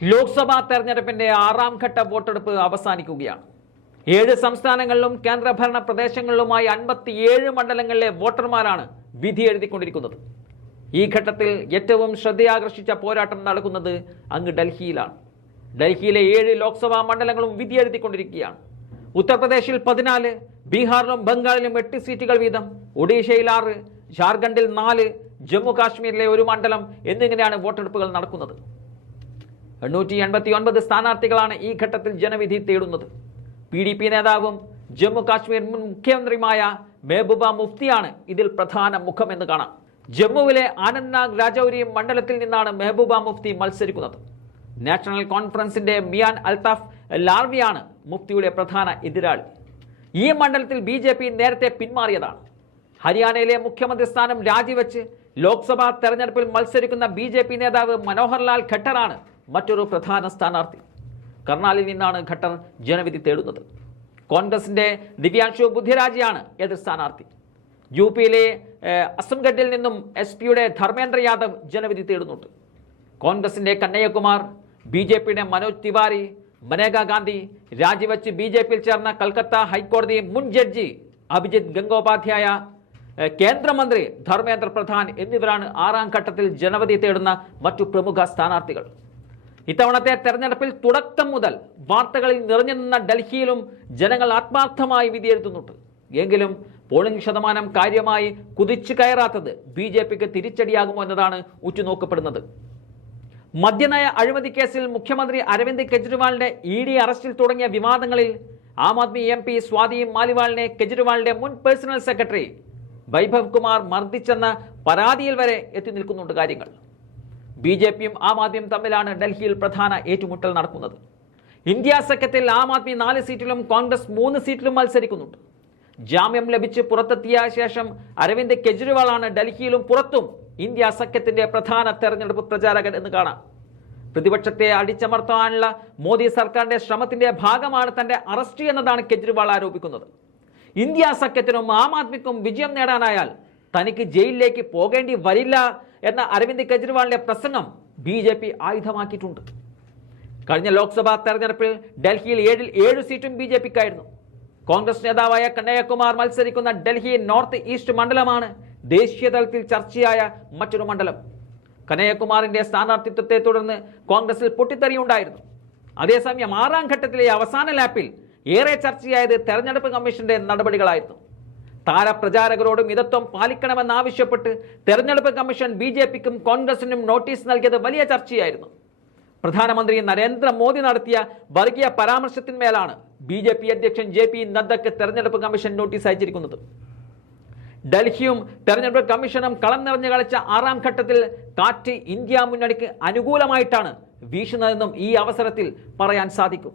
ലോക്സഭാ തെരഞ്ഞെടുപ്പിന്റെ ആറാം ഘട്ട വോട്ടെടുപ്പ് അവസാനിക്കുകയാണ്. ഏഴ് സംസ്ഥാനങ്ങളിലും കേന്ദ്രഭരണ പ്രദേശങ്ങളിലുമായി അൻപത്തിയേഴ് മണ്ഡലങ്ങളിലെ വോട്ടർമാരാണ് വിധി എഴുതിക്കൊണ്ടിരിക്കുന്നത്. ഈ ഘട്ടത്തിൽ ഏറ്റവും ശ്രദ്ധയാകർഷിച്ച പോരാട്ടം നടക്കുന്നത് അങ്ങ് ഡൽഹിയിലാണ്. ഡൽഹിയിലെ ഏഴ് ലോക്സഭാ മണ്ഡലങ്ങളും വിധി എഴുതിക്കൊണ്ടിരിക്കുകയാണ്. ഉത്തർപ്രദേശിൽ പതിനാല് ബീഹാറിലും ബംഗാളിലും എട്ട് സീറ്റുകൾ വീതം ഒഡീഷയിൽ ആറ് ജാർഖണ്ഡിൽ നാല് ജമ്മു കാശ്മീരിലെ ഒരു മണ്ഡലം എന്നിങ്ങനെയാണ് വോട്ടെടുപ്പുകൾ നടക്കുന്നത്. എണ്ണൂറ്റി എൺപത്തി ഒൻപത് സ്ഥാനാർത്ഥികളാണ് ഈ ഘട്ടത്തിൽ ജനവിധി തേടുന്നത്. പി ഡി പി നേതാവും ജമ്മു കാശ്മീർ മുൻ മുഖ്യമന്ത്രിയുമായ മെഹബൂബ മുഫ്തിയാണ് ഇതിൽ പ്രധാന മുഖമെന്ന് കാണാം. ജമ്മുവിലെ ആനന്ദ്നാഗ് രാജൌരി മണ്ഡലത്തിൽ നിന്നാണ് മെഹബൂബ മുഫ്തി മത്സരിക്കുന്നത്. നാഷണൽ കോൺഫറൻസിന്റെ മിയാൻ അൽതാഫ് ലാർവിയാണ് മുഫ്തിയുടെ പ്രധാന എതിരാളി. ഈ മണ്ഡലത്തിൽ ബി ജെ പി നേരത്തെ പിന്മാറിയതാണ്. ഹരിയാനയിലെ മുഖ്യമന്ത്രി സ്ഥാനം രാജിവെച്ച് ലോക്സഭാ തെരഞ്ഞെടുപ്പിൽ മത്സരിക്കുന്ന ബി നേതാവ് മനോഹർലാൽ ഖട്ടറാണ് മറ്റൊരു പ്രധാന സ്ഥാനാർത്ഥി. കർണാലിൽ നിന്നാണ് ഖട്ടർ ജനവിധി തേടുന്നത്. കോൺഗ്രസിന്റെ ദിവ്യാംശു ബുദ്ധിരാജയാണ് എതിർ സ്ഥാനാർത്ഥി. യു പിയിലെ അസംഗഡിൽ നിന്നും എസ് പിയുടെ ധർമ്മേന്ദ്ര യാദവ് ജനവിധി തേടുന്നുണ്ട്. കോൺഗ്രസിന്റെ കന്നയ്യകുമാർ ബി ജെ പിയുടെ മനോജ് തിവാരി മനേകാ ഗാന്ധി രാജിവെച്ച് ബി ജെ പിയിൽ ചേർന്ന കൽക്കത്ത ഹൈക്കോടതി മുൻ ജഡ്ജി അഭിജിത് ഗംഗോപാധ്യായ കേന്ദ്രമന്ത്രി ധർമ്മേന്ദ്ര പ്രധാൻ എന്നിവരാണ് ആറാം ഘട്ടത്തിൽ ജനവധി തേടുന്ന മറ്റു പ്രമുഖ സ്ഥാനാർത്ഥികൾ. ഇത്തവണത്തെ തെരഞ്ഞെടുപ്പിൽ തുടക്കം മുതൽ വാർത്തകളിൽ നിറഞ്ഞു നിന്ന ഡൽഹിയിലും ജനങ്ങൾ ആത്മാർത്ഥമായി വിധിയെഴുത്തുന്നുണ്ട് എങ്കിലും പോളിംഗ് ശതമാനം കാര്യമായി കുതിച്ചു കയറാത്തത് ബി ജെ പിക്ക് തിരിച്ചടിയാകുമോ എന്നതാണ് ഉറ്റുനോക്കപ്പെടുന്നത്. മദ്യനയ അഴിമതി കേസിൽ മുഖ്യമന്ത്രി അരവിന്ദ് കെജ്രിവാളിന്റെ ഇ ഡി അറസ്റ്റിൽ തുടങ്ങിയ വിവാദങ്ങളിൽ ആം ആദ്മി എം പി സ്വാതി മാലിവാളിനെ കെജ്രിവാളിന്റെ മുൻ പേഴ്സണൽ സെക്രട്ടറി വൈഭവ് കുമാർ മർദ്ദിച്ചെന്ന പരാതിയിൽ വരെ എത്തി നിൽക്കുന്നുണ്ട് കാര്യങ്ങൾ. ബി ജെ പിയും ആം ആദ്മിയും തമ്മിലാണ് ഡൽഹിയിൽ പ്രധാന ഏറ്റുമുട്ടൽ നടക്കുന്നത്. ഇന്ത്യ സഖ്യത്തിൽ ആം ആദ്മി നാല് സീറ്റിലും കോൺഗ്രസ് മൂന്ന് സീറ്റിലും മത്സരിക്കുന്നുണ്ട്. ജാമ്യം ലഭിച്ച് പുറത്തെത്തിയ ശേഷം അരവിന്ദ് കെജ്രിവാളാണ് ഡൽഹിയിലും പുറത്തും ഇന്ത്യ സഖ്യത്തിന്റെ പ്രധാന തെരഞ്ഞെടുപ്പ് പ്രചാരകൻ എന്ന് കാണാം. പ്രതിപക്ഷത്തെ അടിച്ചമർത്താനുള്ള മോദി സർക്കാരിന്റെ ശ്രമത്തിന്റെ ഭാഗമാണ് തന്റെ അറസ്റ്റ് എന്നതാണ് കെജ്രിവാൾ ആരോപിക്കുന്നത്. ഇന്ത്യ സഖ്യത്തിനും ആം ആദ്മിക്കും വിജയം നേടാനായാൽ തനിക്ക് ജയിലിലേക്ക് പോകേണ്ടി വരില്ല എന്ന അരവിന്ദ് കെജ്രിവാളിന്റെ പ്രസംഗം ബി ജെ പി ആയുധമാക്കിയിട്ടുണ്ട്. കഴിഞ്ഞ ലോക്സഭാ തെരഞ്ഞെടുപ്പിൽ ഡൽഹിയിൽ ഏഴിൽ ഏഴ് സീറ്റും ബി ജെ പിക്കായിരുന്നു. കോൺഗ്രസ് നേതാവായ കണ്ണയ്യകുമാർ മത്സരിക്കുന്ന ഡൽഹി നോർത്ത് ഈസ്റ്റ് മണ്ഡലമാണ് ദേശീയതലത്തിൽ ചർച്ചയായ മറ്റൊരു മണ്ഡലം. കനയ്യകുമാറിന്റെ സ്ഥാനാർത്ഥിത്വത്തെ തുടർന്ന് കോൺഗ്രസിൽ പൊട്ടിത്തെറിയുണ്ടായിരുന്നു. അതേസമയം ആറാം ഘട്ടത്തിലെ അവസാന ലാപ്പിൽ ഏറെ ചർച്ചയായത് തെരഞ്ഞെടുപ്പ് കമ്മീഷന്റെ നടപടികളായിരുന്നു. താരപ്രചാരകരോട് മിതത്വം പാലിക്കണമെന്നാവശ്യപ്പെട്ട് തെരഞ്ഞെടുപ്പ് കമ്മീഷൻ ബി ജെ പിക്കും കോൺഗ്രസിനും നോട്ടീസ് നൽകിയത് വലിയ ചർച്ചയായിരുന്നു. പ്രധാനമന്ത്രി നരേന്ദ്രമോദി നടത്തിയ വർഗീയ പരാമർശത്തിന്മേലാണ് ബി ജെ പി അധ്യക്ഷൻ ജെ പി നദ്ദക്ക് തെരഞ്ഞെടുപ്പ് കമ്മീഷൻ നോട്ടീസ് അയച്ചിരിക്കുന്നത്. ഡൽഹിയും തെരഞ്ഞെടുപ്പ് കമ്മീഷനും കളം നിറഞ്ഞു കളിച്ച ആറാം ഘട്ടത്തിൽ കാറ്റ് ഇന്ത്യ മുന്നണിക്ക് അനുകൂലമായിട്ടാണ് വീശുന്നതെന്നും ഈ അവസരത്തിൽ പറയാൻ സാധിക്കും.